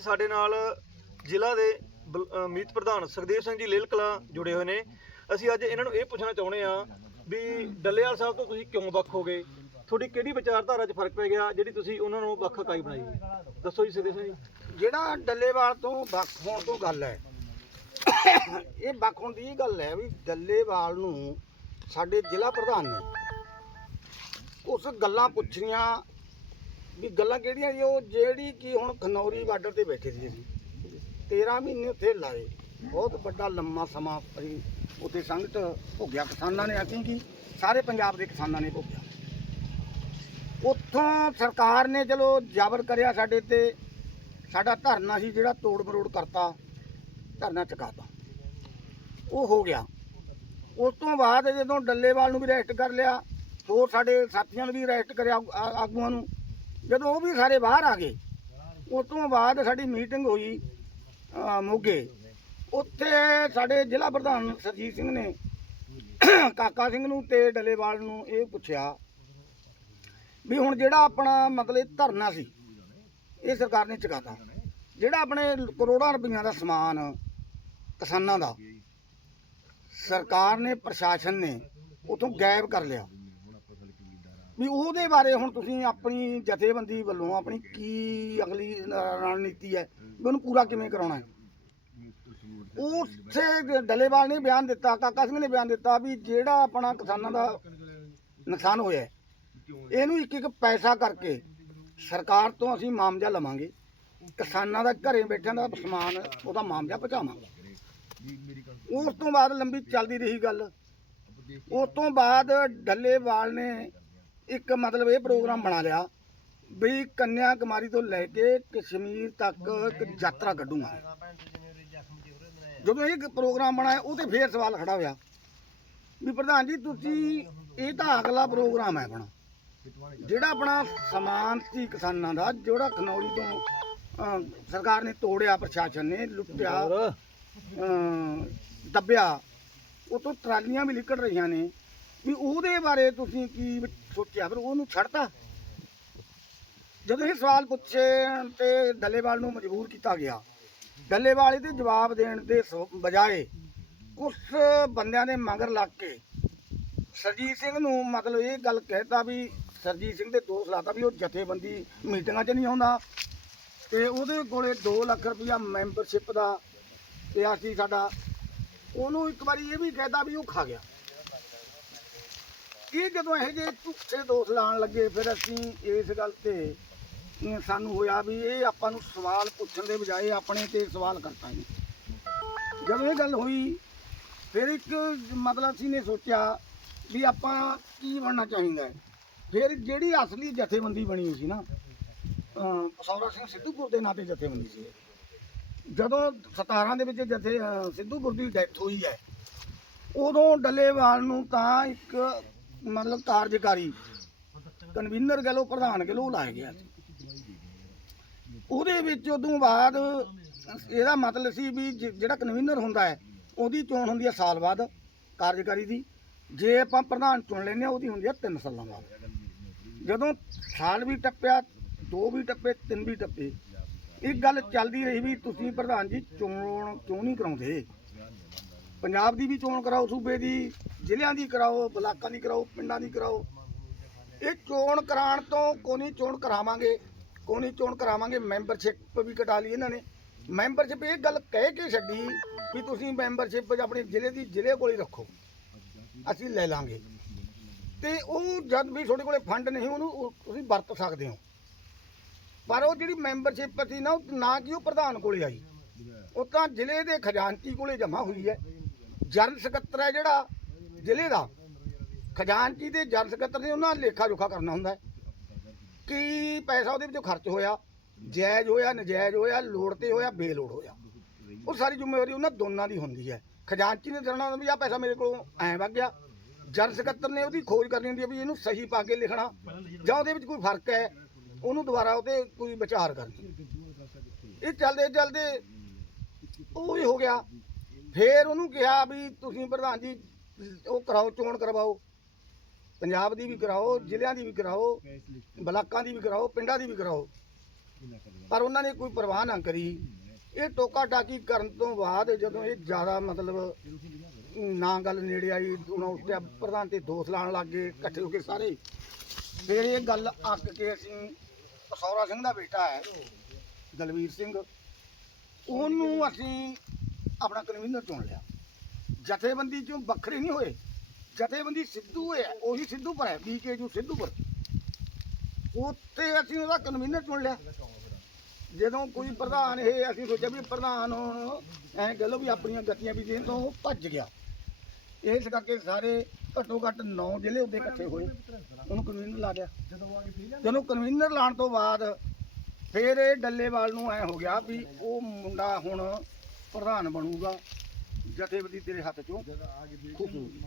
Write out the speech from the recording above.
ਸਾਡੇ ਨਾਲ ਜ਼ਿਲ੍ਹਾ ਦੇ ਮੀਤ ਪ੍ਰਧਾਨ ਸੁਖਦੇਵ ਸਿੰਘ ਜੀ ਲੇਲ ਕਲਾਂ ਜੁੜੇ ਹੋਏ ਨੇ। ਅਸੀਂ ਅੱਜ ਇਹਨਾਂ ਨੂੰ ਇਹ ਪੁੱਛਣਾ ਚਾਹੁੰਦੇ ਆ ਵੀ ਡੱਲੇਵਾਲ ਸਾਹਿਬ ਤੋਂ ਤੁਸੀਂ ਕਿਉਂ ਵੱਖ ਹੋ ਗਏ? ਤੁਹਾਡੀ ਕਿਹੜੀ ਵਿਚਾਰਧਾਰਾ 'ਚ ਫ਼ਰਕ ਪੈ ਗਿਆ ਜਿਹੜੀ ਤੁਸੀਂ ਉਹਨਾਂ ਨੂੰ ਵੱਖ ਕਾਈ ਬਣਾਈ? ਦੱਸੋ ਜੀ ਸੁਖਦੇਵ ਸਿੰਘ ਜੀ। ਜਿਹੜਾ ਡੱਲੇਵਾਲ ਤੋਂ ਵੱਖ ਹੋਣ ਤੋਂ ਗੱਲ ਹੈ, ਇਹ ਵੱਖ ਹੋਣ ਦੀ ਇਹ ਗੱਲ ਹੈ ਵੀ ਡੱਲੇਵਾਲ ਨੂੰ ਸਾਡੇ ਜ਼ਿਲ੍ਹਾ ਪ੍ਰਧਾਨ ਨੇ ਉਸ ਗੱਲਾਂ ਪੁੱਛਣੀਆਂ ਵੀ ਗੱਲਾਂ ਕਿਹੜੀਆਂ ਜੀ, ਉਹ ਜਿਹੜੀ ਕਿ ਹੁਣ ਖਨੌਰੀ ਬਾਰਡਰ ਤੇ ਬੈਠੇ ਸੀ ਅਸੀਂ। 13 ਮਹੀਨੇ ਉੱਥੇ ਲਾਏ। ਬਹੁਤ ਵੱਡਾ ਲੰਮਾ ਸਮਾਂ ਅਸੀਂ ਉੱਥੇ ਸੰਗਤ ਭੋਗਿਆ। ਕਿਸਾਨਾਂ ਨੇ ਅਸੀਂ ਕੀ ਸਾਰੇ ਪੰਜਾਬ ਦੇ ਕਿਸਾਨਾਂ ਨੇ ਭੋਗਿਆ। ਉੱਥੋਂ ਸਰਕਾਰ ਨੇ ਚਲੋ ਜ਼ਬਰ ਕਰਿਆ ਸਾਡੇ ਤੇ। ਸਾਡਾ ਧਰਨਾ ਸੀ ਜਿਹੜਾ ਤੋੜ ਮਰੋੜ ਕਰਤਾ, ਧਰਨਾ ਚੁਕਾਤਾ। ਉਹ ਹੋ ਗਿਆ। ਉਸ ਤੋਂ ਬਾਅਦ ਜਦੋਂ ਡੱਲੇਵਾਲ ਨੂੰ ਵੀ ਰੈਸਟ ਕਰ ਲਿਆ, ਹੋਰ ਸਾਡੇ ਸਾਥੀਆਂ ਨੂੰ ਵੀ ਰੈਸਟ ਕਰਿਆ ਆਗੂਆਂ ਨੂੰ। ਜਦੋਂ ਉਹ ਵੀ ਸਾਰੇ ਬਾਹਰ ਆ ਗਏ ਉਸ ਤੋਂ ਬਾਅਦ ਸਾਡੀ ਮੀਟਿੰਗ ਹੋਈ ਅ, ਮੋਗੇ। ਉੱਥੇ ਸਾਡੇ ਜ਼ਿਲ੍ਹਾ ਪ੍ਰਧਾਨ ਸਰਜੀਤ ਸਿੰਘ ਨੇ ਕਾਕਾ ਸਿੰਘ ਨੂੰ ਤੇ ਡੱਲੇਵਾਲ ਨੂੰ ਇਹ ਪੁੱਛਿਆ ਵੀ ਹੁਣ ਜਿਹੜਾ ਆਪਣਾ ਮਤਲਬ ਧਰਨਾ ਸੀ ਇਹ ਸਰਕਾਰ ਨੇ ਚੁਕਾਤਾ। ਜਿਹੜਾ ਆਪਣੇ ਕਰੋੜਾਂ ਰੁਪਈਆਂ ਦਾ ਸਮਾਨ ਕਿਸਾਨਾਂ ਦਾ ਸਰਕਾਰ ਨੇ ਪ੍ਰਸ਼ਾਸਨ ਨੇ ਉਥੋਂ ਗਾਇਬ ਕਰ ਲਿਆ। ਵੀ ਉਹਦੇ ਬਾਰੇ ਹੁਣ ਤੁਸੀਂ ਆਪਣੀ ਜਥੇਬੰਦੀ ਵੱਲੋਂ ਆਪਣੀ ਕੀ ਅਗਲੀ ਰਣਨੀਤੀ ਹੈ? ਵੀ ਉਹਨੂੰ ਪੂਰਾ ਕਿਵੇਂ ਕਰਾਉਣਾ ਹੈ? ਉਸੇ ਡੱਲੇਵਾਲ ਨੇ ਬਿਆਨ ਦਿੱਤਾ, ਕਾਕਾ ਸਿੰਘ ਨੇ ਬਿਆਨ ਦਿੱਤਾ ਵੀ ਜਿਹੜਾ ਆਪਣਾ ਕਿਸਾਨਾਂ ਦਾ ਨੁਕਸਾਨ ਹੋਇਆ ਇਹਨੂੰ ਇੱਕ ਇੱਕ ਪੈਸਾ ਕਰਕੇ ਸਰਕਾਰ ਤੋਂ ਅਸੀਂ ਮਾਮਜਾ ਲਵਾਂਗੇ। ਕਿਸਾਨਾਂ ਦਾ ਘਰੇ ਬੈਠਿਆਂ ਦਾ ਸਮਾਨ, ਉਹਦਾ ਮਾਮਜਾ ਪਹੁੰਚਾਵਾਂਗੇ। ਉਸ ਤੋਂ ਬਾਅਦ ਲੰਬੀ ਚੱਲਦੀ ਰਹੀ ਗੱਲ। ਉਸ ਤੋਂ ਬਾਅਦ ਡੱਲੇਵਾਲ ਨੇ ਇੱਕ ਮਤਲਬ ਇਹ ਪ੍ਰੋਗਰਾਮ ਬਣਾ ਲਿਆ ਵੀ ਕੰਨਿਆ ਕੁਮਾਰੀ ਤੋਂ ਲੈ ਕੇ ਕਸ਼ਮੀਰ ਤੱਕ ਇੱਕ ਯਾਤਰਾ ਕੱਢੂਗਾ। ਜਦੋਂ ਇਹ ਪ੍ਰੋਗਰਾਮ ਬਣਾਇਆ ਉਹ ਤੇ ਫੇਰ ਸਵਾਲ ਖੜਾ ਹੋਇਆ ਵੀ ਪ੍ਰਧਾਨ ਜੀ ਤੁਸੀਂ ਇਹ ਤਾਂ ਅਗਲਾ ਪ੍ਰੋਗਰਾਮ ਹੈ ਆਪਣਾ। ਜਿਹੜਾ ਆਪਣਾ ਸਮਾਨ ਸੀ ਕਿਸਾਨਾਂ ਦਾ ਜਿਹੜਾ ਖਨੌਰੀ ਤੋਂ ਸਰਕਾਰ ਨੇ ਤੋੜਿਆ ਪ੍ਰਸ਼ਾਸਨ ਨੇ ਲੁੱਟਿਆ ਦੱਬਿਆ ਉਹ ਤੋਂ ਟਰਾਲੀਆਂ ਵੀ ਨਿਕਲ ਰਹੀਆਂ ਨੇ। ਵੀ ਉਹਦੇ ਬਾਰੇ ਤੁਸੀਂ ਕੀ ਸੋਚਿਆ? ਫਿਰ ਉਹਨੂੰ ਛੱਡਤਾ। ਜਦੋਂ ਇਹ ਸਵਾਲ ਪੁੱਛੇ ਤੇ ਡੱਲੇਵਾਲ ਨੂੰ ਮਜਬੂਰ ਕੀਤਾ ਗਿਆ। ਡੱਲੇਵਾਲ ਇਹਦੇ ਜਵਾਬ ਦੇਣ ਦੇ ਸੋ- ਬਜਾਏ ਕੁਝ ਬੰਦਿਆਂ ਦੇ ਮਗਰ ਲੱਗ ਕੇ ਸਰਜੀਤ ਸਿੰਘ ਨੂੰ ਮਤਲਬ ਇਹ ਗੱਲ ਕਹਿਤਾ ਵੀ ਸਰਜੀਤ ਸਿੰਘ ਦੇ ਦੋਸ਼ ਲਾਤਾ ਵੀ ਉਹ ਜਥੇਬੰਦੀ ਮੀਟਿੰਗਾਂ 'ਚ ਨਹੀਂ ਆਉਂਦਾ। ਤੇ ਉਹਦੇ ਕੋਲੇ 2 ਲੱਖ ਰੁਪਇਆ ਮੈਂਬਰਸ਼ਿਪ ਦਾ ਪਿਆ ਸੀ ਸਾਡਾ। ਉਹਨੂੰ ਇੱਕ ਵਾਰੀ ਇਹ ਵੀ ਕਹਿਤਾ ਵੀ ਉਹ ਖਾ ਗਿਆ। ਇਹ ਜਦੋਂ ਇਹ ਜੇ ਝੂਠੇ ਦੋਸ਼ ਲਾਉਣ ਲੱਗੇ ਫਿਰ ਅਸੀਂ ਇਸ ਗੱਲ ਤੇ ਅਮ, ਸਾਨੂੰ ਹੋਇਆ ਵੀ ਇਹ ਆਪਾਂ ਨੂੰ ਸਵਾਲ ਪੁੱਛਣ ਦੇ ਬਜਾਏ ਆਪਣੇ ਤੇ ਸਵਾਲ ਕਰਤਾ ਜੀ ਜਦੋਂ ਇਹ ਗੱਲ ਹੋਈ ਫਿਰ ਇੱਕ ਮਤਲਬ ਅਸੀਂ ਨੇ ਸੋਚਿਆ ਵੀ ਆਪਾਂ ਕੀ ਬਣਨਾ ਚਾਹੀਦਾ ਹੈ ਫਿਰ ਜਿਹੜੀ ਅਸਲੀ ਜਥੇਬੰਦੀ ਬਣੀ ਸੀ ਨਾ ਅਹ ਪਸੌਰਾ ਸਿੰਘ ਸਿੱਧੂਪੁਰ ਦੇ ਨਾਂ ਤੇ ਜਥੇਬੰਦੀ ਸੀ ਇਹ। ਜਦੋਂ 17 ਦੇ ਵਿੱਚ ਜਥੇ ਅਹ ਸਿੱਧੂਪੁਰ ਦੀ ਡੈਥ ਹੋਈ ਹੈ ਉਦੋਂ ਡੱਲੇਵਾਲ ਨੂੰ ਤਾਂ ਇੱਕ ਮਤਲਬ ਕਾਰਜਕਾਰੀ। ਕਨਵੀਨਰ ਕਹਿ ਲਓ, ਪ੍ਰਧਾਨ ਕਹਿ ਲਓ ਲਾਇਆ ਗਿਆ ਸੀ। ਉਹਦੇ ਵਿੱਚ ਉਦੋਂ ਬਾਅਦ ਇਹਦਾ ਮਤਲਬ ਸੀ ਵੀ ਜ- ਜਿਹੜਾ ਕਨਵੀਨਰ ਹੁੰਦਾ ਹੈ, ਉਹਦੀ ਚੋਣ ਹੁੰਦੀ ਹੈ ਸਾਲ ਬਾਅਦ ਕਾਰਜਕਾਰੀ ਦੀ। ਜੇ ਆਪਾਂ ਪ੍ਰਧਾਨ ਚੁਣ ਲੈਂਦੇ ਹਾਂ, ਉਹਦੀ ਹੁੰਦੀ ਹੈ 3 ਸਾਲਾਂ ਬਾਅਦ। ਜਦੋਂ ਸਾਲ ਵੀ ਟੱਪਿਆ, ਦੋ ਵੀ ਟੱਪੇ, ਤਿੰਨ ਵੀ ਟੱਪੇ, ਇੱਕ ਗੱਲ ਚੱਲਦੀ ਰਹੀ ਵੀ ਤੁਸੀਂ ਪ੍ਰਧਾਨ ਜੀ ਚੋਣ ਕਿਉਂ ਨਹੀਂ ਕਰਾਉਂਦੇ। ਪੰਜਾਬ ਦੀ ਵੀ ਚੋਣ ਕਰਾਓ, ਸੂਬੇ ਦੀ, ਜ਼ਿਲ੍ਹਿਆਂ ਦੀ ਕਰਾਓ, ਬਲਾਕਾਂ ਦੀ ਕਰਾਓ, ਪਿੰਡਾਂ ਦੀ ਕਰਾਓ। ਇਹ ਚੋਣ ਕਰਾਉਣ ਤੋਂ ਕੋਨੀ ਚੋਣ ਕਰਾਵਾਂਗੇ, ਕੋਨੀ ਚੋਣ ਕਰਾਵਾਂਗੇ, ਮੈਂਬਰਸ਼ਿਪ ਵੀ ਕਟਾ ਲਈ ਇਹਨਾਂ ਨੇ। ਮੈਂਬਰਸ਼ਿਪ ਇਹ ਗੱਲ ਕਹਿ ਕੇ ਛੱਡੀ ਵੀ ਤੁਸੀਂ ਮੈਂਬਰਸ਼ਿਪ ਆਪਣੇ ਜ਼ਿਲ੍ਹੇ ਦੀ ਜ਼ਿਲ੍ਹੇ ਕੋਲ ਹੀ ਰੱਖੋ, ਅਸੀਂ ਲੈ ਲਾਂਗੇ। ਤੇ ਉਹ ਜਦ ਵੀ ਤੁਹਾਡੇ ਕੋਲੇ ਫੰਡ ਨਹੀਂ, ਉਹਨੂੰ ਤੁਸੀਂ ਵਰਤ ਸਕਦੇ ਹੋ। ਪਰ ਉਹ ਜਿਹੜੀ ਮੈਂਬਰਸ਼ਿਪ ਸੀ ਨਾ, ਉਹ ਨਾ ਕਿ ਉਹ ਪ੍ਰਧਾਨ ਕੋਲੇ ਆਈ। ਉਹ ਤਾਂ ਜ਼ਿਲ੍ਹੇ ਦੇ ਖਜ਼ਾਨਚੀ ਕੋਲੇ ਜਮ੍ਹਾਂ ਹੋਈ ਹੈ। ਜਨਰਲ ਸਕੱਤਰ ਹੈ ਜਿਹੜਾ ਜ਼ਿਲ੍ਹੇ ਦਾ। ਖਜ਼ਾਨਚੀ ਦੇ ਜਨਰਲ ਸਕੱਤਰ ਨੇ ਉਹਨਾਂ ਲੇਖਾ ਜੋਖਾ ਕਰਨਾ ਹੁੰਦਾ ਹੈ। ਕੀ ਪੈਸਾ ਉਹਦੇ ਵਿੱਚੋਂ ਖਰਚ ਹੋਇਆ? ਜਾਇਜ਼ ਹੋਇਆ, ਨਜਾਇਜ਼ ਹੋਇਆ, ਲੋੜ ਤੇ ਹੋਇਆ, ਬੇਲੋੜ ਹੋਇਆ? ਉਹ ਸਾਰੀ ਜ਼ਿੰਮੇਵਾਰੀ ਉਹਨਾਂ ਦੋਨਾਂ ਦੀ ਹੁੰਦੀ ਹੈ। ਖਜ਼ਾਨਚੀ ਨੇ ਦੱਸਣਾ ਵੀ ਆਹ ਪੈਸਾ ਮੇਰੇ ਕੋਲੋਂ ਐ ਵਗ ਗਿਆ। ਜਨ ਸਕੱਤਰ ਨੇ ਉਹਦੀ ਖੋਜ ਕਰਨੀ ਹੁੰਦੀ ਹੈ ਵੀ ਇਹਨੂੰ ਸਹੀ ਪਾ ਕੇ ਲਿਖਣਾ। ਜਾਂ ਉਹਦੇ ਵਿੱਚ ਕੋਈ ਫ਼ਰਕ ਹੈ, ਉਹਨੂੰ ਦੁਬਾਰਾ ਉਹਦੇ ਕੋਈ ਵਿਚਾਰ ਕਰਨੀ। ਇਹ ਚੱਲਦੇ ਚੱਲਦੇ ਉਹ ਹੀ ਹੋ ਗਿਆ। ਫੇਰ ਉਹਨੂੰ ਕਿਹਾ ਵੀ ਤੁਸੀਂ ਪ੍ਰਧਾਨ ਜੀ, ਉਹ ਕਰਾਓ, ਚੋਣ ਕਰਵਾਓ। ਪੰਜਾਬ ਦੀ ਵੀ ਕਰਾਓ, ਜ਼ਿਲ੍ਹਿਆਂ ਦੀ ਵੀ ਕਰਾਓ, ਬਲਾਕਾਂ ਦੀ ਵੀ ਕਰਾਓ, ਪਿੰਡਾਂ ਦੀ ਵੀ ਕਰਾਓ। ਪਰ ਉਹਨਾਂ ਨੇ ਕੋਈ ਪਰਵਾਹ ਨਾ ਕਰੀ। ਇਹ ਟੋਕਾ ਟਾਕੀ ਕਰਨ ਤੋਂ ਬਾਅਦ ਜਦੋਂ ਇਹ ਜ਼ਿਆਦਾ ਮਤਲਬ, ਨਾ ਗੱਲ ਨੇੜੇ ਆਈ, ਹੁਣ ਉੱਤੇ ਪ੍ਰਧਾਨ ਤੇ ਦੋਸ਼ ਲਾਉਣ ਲੱਗ ਗਏ, ਇਕੱਠੇ ਹੋ ਕੇ ਸਾਰੇ। ਫਿਰ ਇਹ ਗੱਲ ਅੱਕ ਕੇ ਅਸੀਂ, ਸੌਰਾ ਸਿੰਘ ਦਾ ਬੇਟਾ ਹੈ, ਦਲਵੀਰ ਸਿੰਘ। ਉਹਨੂੰ ਅਸੀਂ ਆਪਣਾ ਕਨਵੀਨਰ ਚੁਣ ਲਿਆ। ਜਥੇਬੰਦੀ ਚੋਂ ਵੱਖਰੇ ਨਹੀਂ ਹੋਏ। ਜਥੇਬੰਦੀ ਸਿੱਧੂ ਹੈ ਉਹੀ ਸਿੱਧੂਪੁਰ ਹੈ ਬੀਕੇਯੂ ਸਿੱਧੂਪੁਰ ਉੱਥੇ ਅਸੀਂ ਉਹਦਾ ਕਨਵੀਨਰ ਚੁਣ ਲਿਆ। ਜਦੋਂ ਕੋਈ ਪ੍ਰਧਾਨ, ਇਹ ਅਸੀਂ ਸੋਚਿਆ ਵੀ ਪ੍ਰਧਾਨ ਐਂ ਕਹ ਲਓ ਵੀ ਆਪਣੀਆਂ ਗਤੀਆਂ ਵੀ ਦੇਣ, ਤੋਂ ਉਹ ਭੱਜ ਗਿਆ। ਇਸ ਕਰਕੇ ਸਾਰੇ ਘੱਟੋ ਘੱਟ 9 ਜ਼ਿਲ੍ਹੇ ਉਹਦੇ ਇਕੱਠੇ ਹੋਏ। ਉਹਨੂੰ ਕਨਵੀਨਰ ਲਾ ਦਿਆ ਜਦੋਂ ਕਨਵੀਨਰ ਲਾਣ ਤੋਂ ਬਾਅਦ, ਫਿਰ ਇਹ ਡੱਲੇਵਾਲ ਨੂੰ ਐ ਹੋ ਗਿਆ ਵੀ ਉਹ ਮੁੰਡਾ ਹੁਣ ਪ੍ਰਧਾਨ ਬਣੂਗਾ ਜਥੇਬੰਦੀ ਤੇਰੇ ਹੱਥ ਚੋਂ। ਖੁਸ਼ ਹੋਊਗੀ